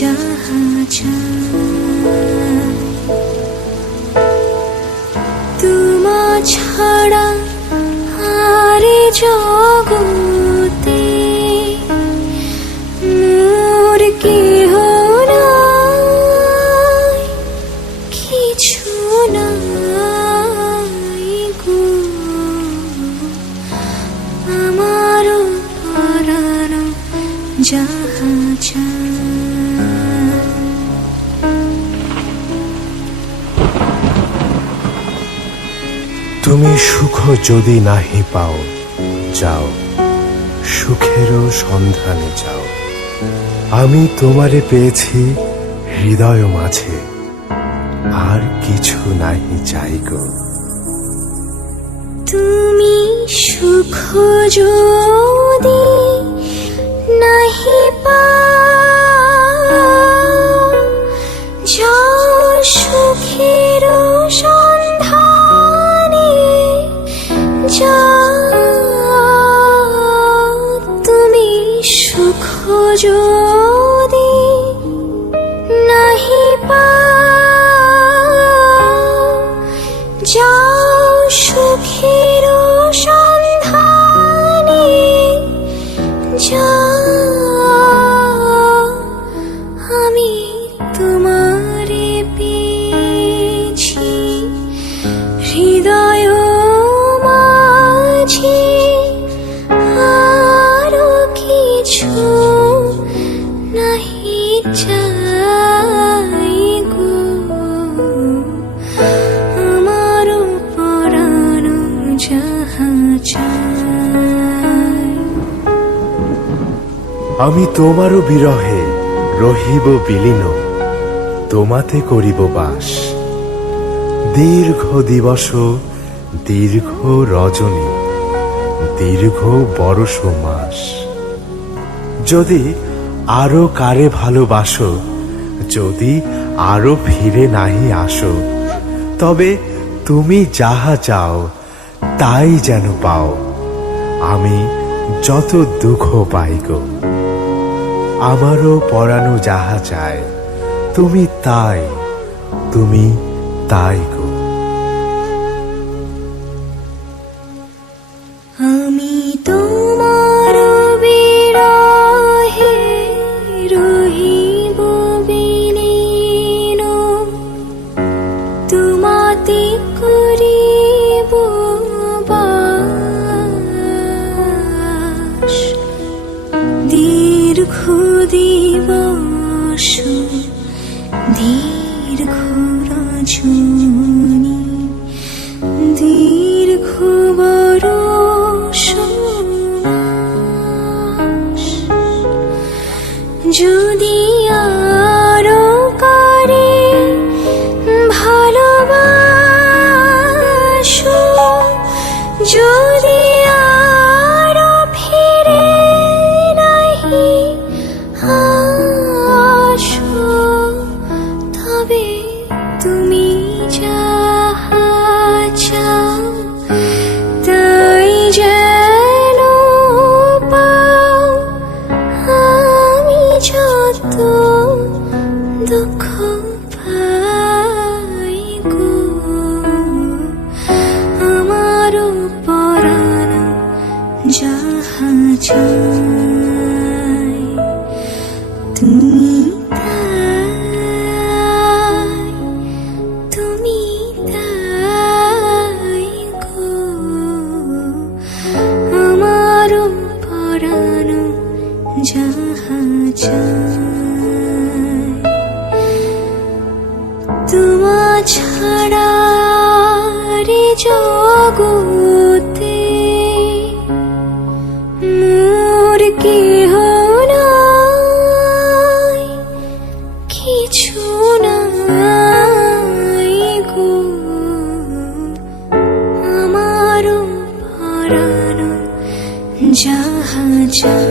যাহা চাই। তোমা ছাড়া আর জগতে মোর কেহ নাই, কিছু নাই গো। আমার পরাণ যাহা চাই। তুমি সুখ যদি নাহি পাও, যাও সুখেরও সন্ধানে যাও। আমি তোমারে পেয়েছি হৃদয় মাঝে, আর কিছু নাহি চাই গো। তুমি সুখ যদি নাহি পাও, যাও সুখের সন্ধানে যাও। তুমি সুখ যদি নাহি পাও, যাও সুখের সন্ধানে যাও। আমি তোমারে পেয়েছি হৃদয় মাঝে, আরো কিছু নাহি চাই গো। আমার পরাণ যাহা চাই। আমি তোমারও বিরহে রহিব বিলীন, তোমাতে করিব বাস। দীর্ঘ দিবস, দীর্ঘ রজনী, দীর্ঘ বরষ মাস। যদি আরো কারে ভালোবাসো, যদি আরো ফিরে নাহি আসো, তবে তুমি যাহা চাও তাই যেন পাও। আমি যত দুঃখ পাই গো, আমারও পরানো যাহা চায়, তুমি তাই, তুমি তাই গো। আমি তোমার বিরহে রহিব বিলীন, তোমাতে করিব বাস। দীর্ঘ দিবস, দীর্ঘ রজনী, দীর্ঘ বরষ মাস। যদি আরো কারে ভালোবাসো, যদি আরো ফিরে নাহি আসো, তবে তুমি যাহা চাও তাই যেন পাও। আমি যত দুঃখ পাই গো, আমার পরাণ যাহা চাই। তুমি তাই, তুমি তাই গো। আমার পরাণ যাহা চাই। তোমা ছাড়া রে জগতে মোর কেহ নাই, কিছু নাই গো। আমার পরাণ যাহা চাই।